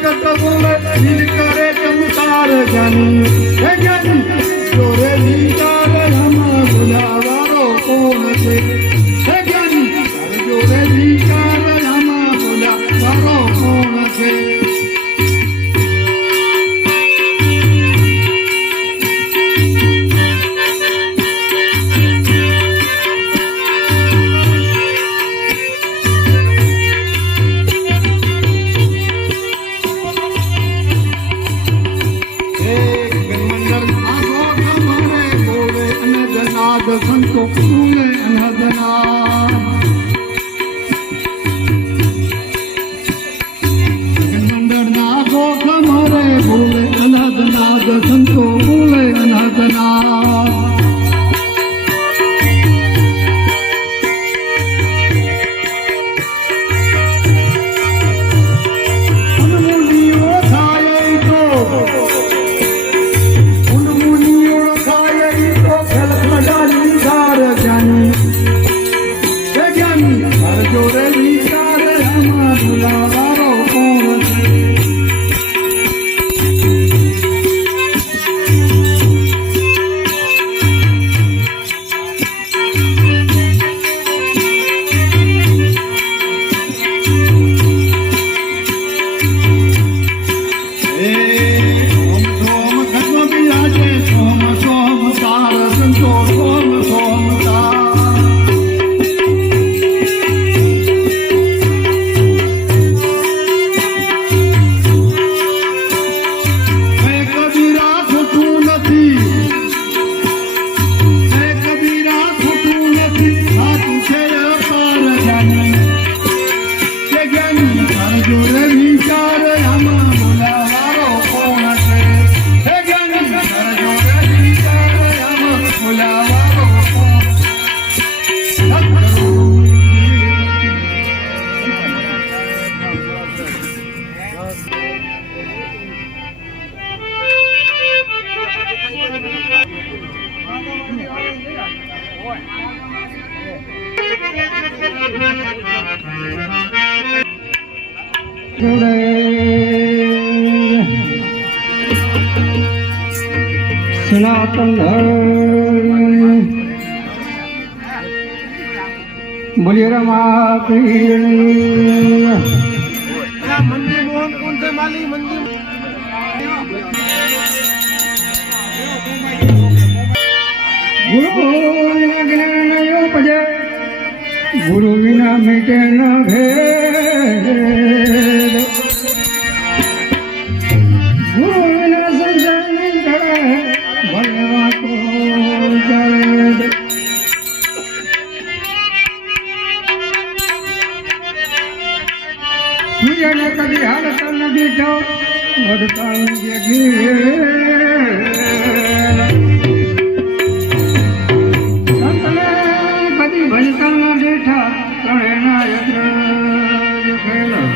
પ્રગટ બોલે સનાતન ધર્મ બોલિए रमा મંદિર મોહન કોણ છે માલી મંદિર ગુરુ વિના મિટે ન ભેદ ગુરુ વિના સંસાર નહીં કરે ભણવા તો જડ સૂર્યને કદી હાલતા નથી તો વધતા નથી ભજતા બેઠા ત્રણેના યત્ર ખેલા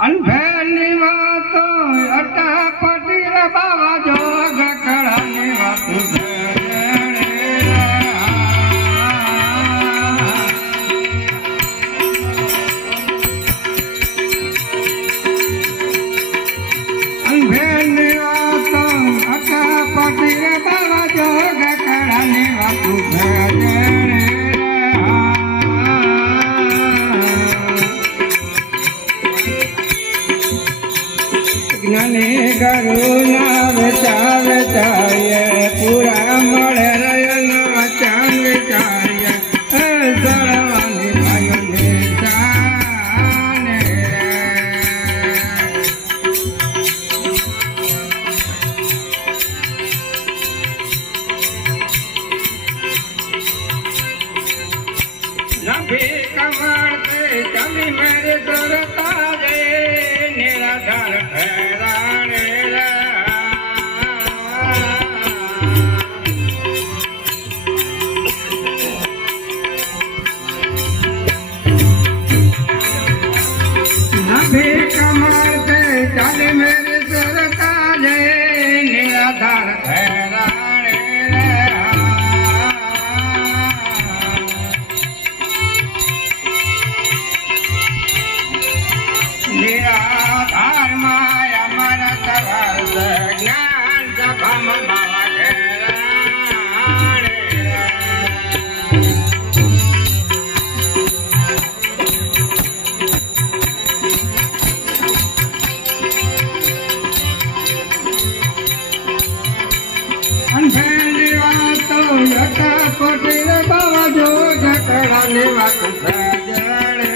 અનભેરની વાતો અટાપટી રે બાવા જોગ કળાની વાતો અનભેરની વાતો અટાપટી રે બાવા જોગ કળાની વાતો જ્ઞાની કરુણા વિચાર ચાય પૂરા મળે રયન ચાંગ ચાય સળવાની ભાઈઓને જાને નભી કમળ पे चली मेरे सरता जे निराधार ठहराने नभी कमल पे चली मेरे सरता जे निराधार ठहराने निराधार माया मन तरस ज्ञान सभम बाबा अंधेरी वातो यटा कोटी बाबा जो जकड़ा निवास सजड़े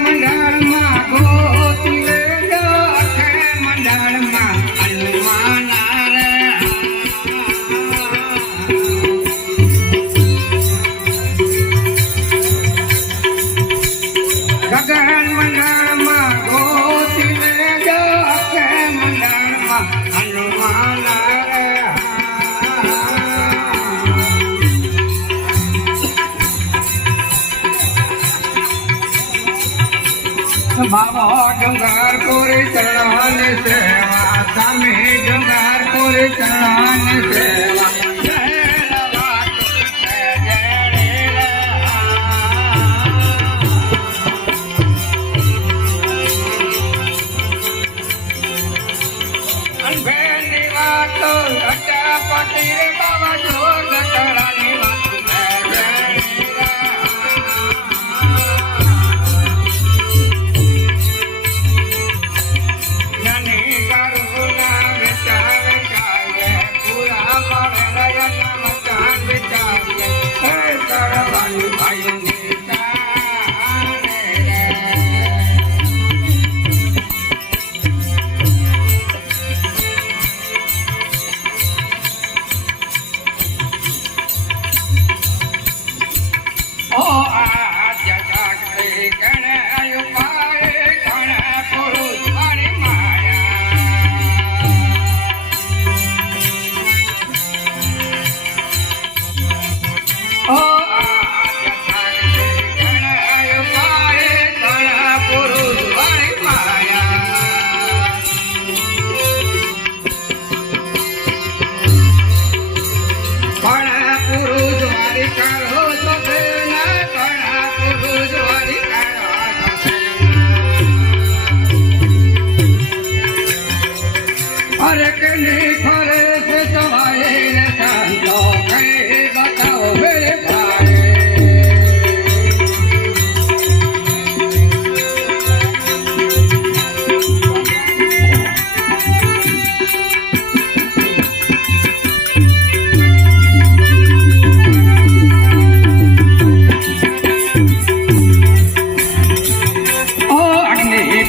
મંડળમાં ગોતી લેજો અખે મંડળમાં હનુમાન રે ગગન મંડળમાં ગોતી લેજો અખે મંડળમાં હનુમાન રે બાબો ડુંગર પૂરી ચરણાની સેવા સ્વામી ડુંગર પૂરી ચરણાની સેવા અનભેની વાતો અટાપટી બાબા જો ગટડાની વાતો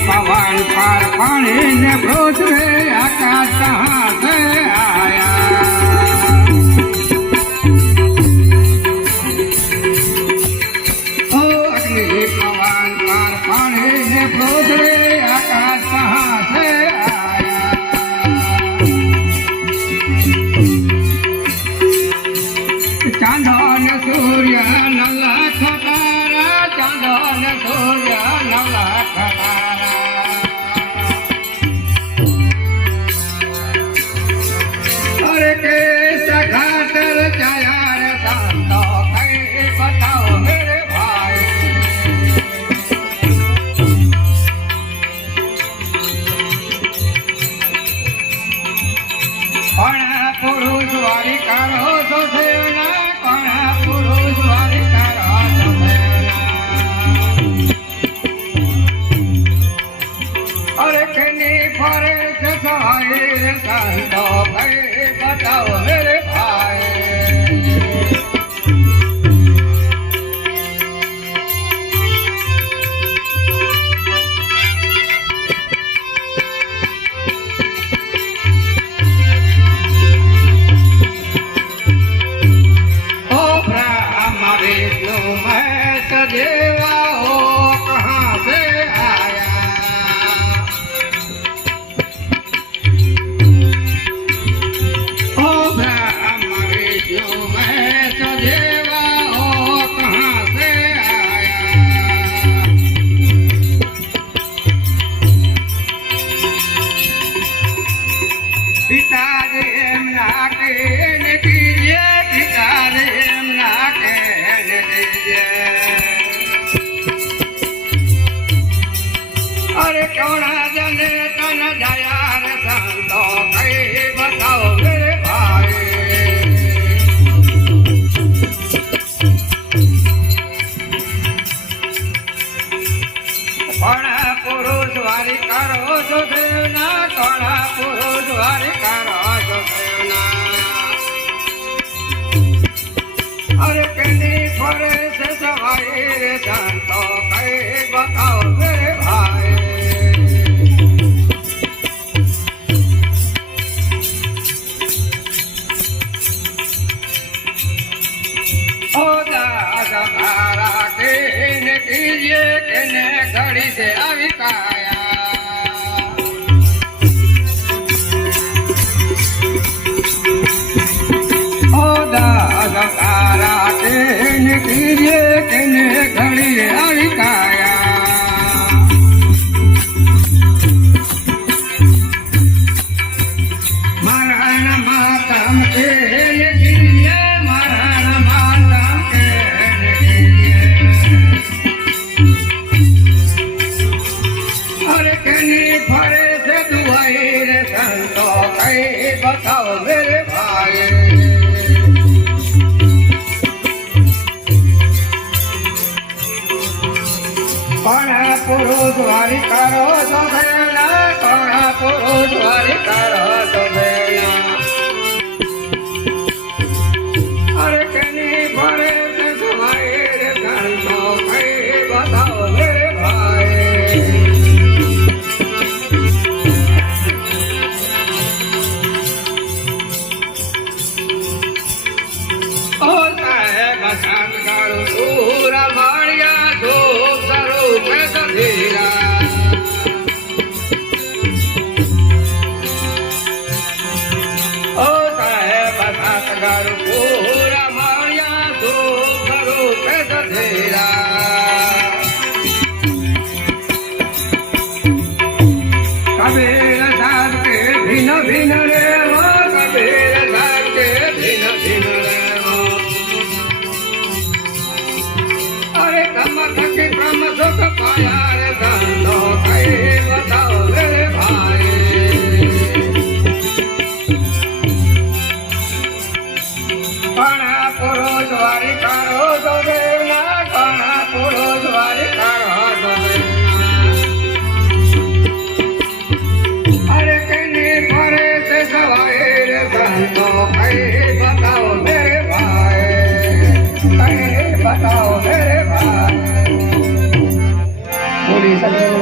पवन पर पानी ने पृथ्वी आकाश कहाँ से आया ओ अग्नि पवन पर पानी ने पृथ्वी आकाश कहाँ से आया चांदन सूर्य नला खटारा चांदन सूर्य नला खटारा खातर जाया रे संतो कहीं बताओ मेरे भाई कौन पुरुष वाली करो तो सेवना कौन पुरुष वाली करो तो सेवना अरे कहीं फरे से सहाय संतो कहीं बताओ मेरे देवा हो कहाँ से आया ओ ब्रह्म विष्णु महेश देवा हो कहाँ से आया पिताजी एमना के दीजिए पिताजी एमना के दीजिए अरे कौन जने तन जाया रे संतो कहीं बताओ मेरे भाई कौन पुरुष वारी करो तो देवना कौन पुरुष वारी करो तो देवना अरे कहीं फरे से सवाई रे संतो कहीं बताओ કોણ પુરુષ વારી કરો છો ભેલા કોણ પુરુષ વારી કરો છો ભેલા અરે કેની ભરે તે સમાય રે ધંધો કઈ બતાવો રે ભાઈ ઓ સાહેબ સાત ગાળું પૂરા માળિયા ધૂપ સ્વરૂપે સધીરા ઓ સાહેબ સાત ગાળું પૂરા માળિયા ધૂપ સ્વરૂપે સધીરા કબીર સાત કે ભિન્ન ભિન્ન રેવો કબીર સાત કે ભિન્ન ભિન્ન રેવો અરે તમ થકી બ્રહ્મ સુખ પાયા રે ધંધો કઈ બતાવો રે ભાઈ ઘણા પુરુષ વારી કરો તો દેવના ઘણા પુરુષ વારી કરો તો દેવના અરે કેની ફરે તે સવાય રે ધંધો કઈ બતાવો મેરે ભાઈ કઈ બતાવો મેરે ભાઈ બોલી સકે